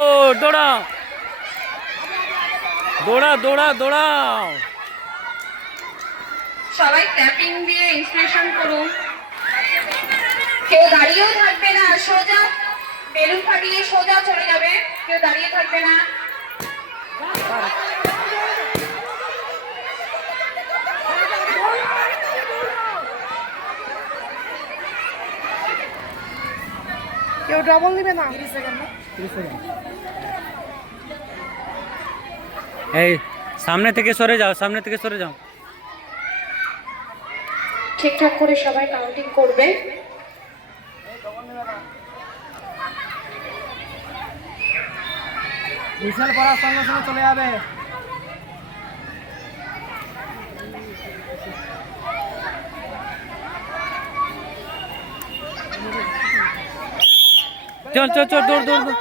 দৌড়াও। দৌড়া দৌড়া দৌড়াও। সবাই ক্ল্যাপিং দিয়ে ইন্সপিরেশন করুন। কেউ দাঁড়িয়েও থাকবে না, সোজা বেলুন ফাটিয়ে সোজা চলে যাবে। কেউ দাঁড়িয়ে থাকবে না। কেউ ডাবল নিবে না? এই সামনে থেকে সরে যাও সামনে থেকে সরে যাও। ঠিকঠাক করে সবাই কাউন্টিং করবে। বিশাল করার সঙ্গে সঙ্গে চলে যাবে। চল চল চল দৌড় দৌড় দৌড়।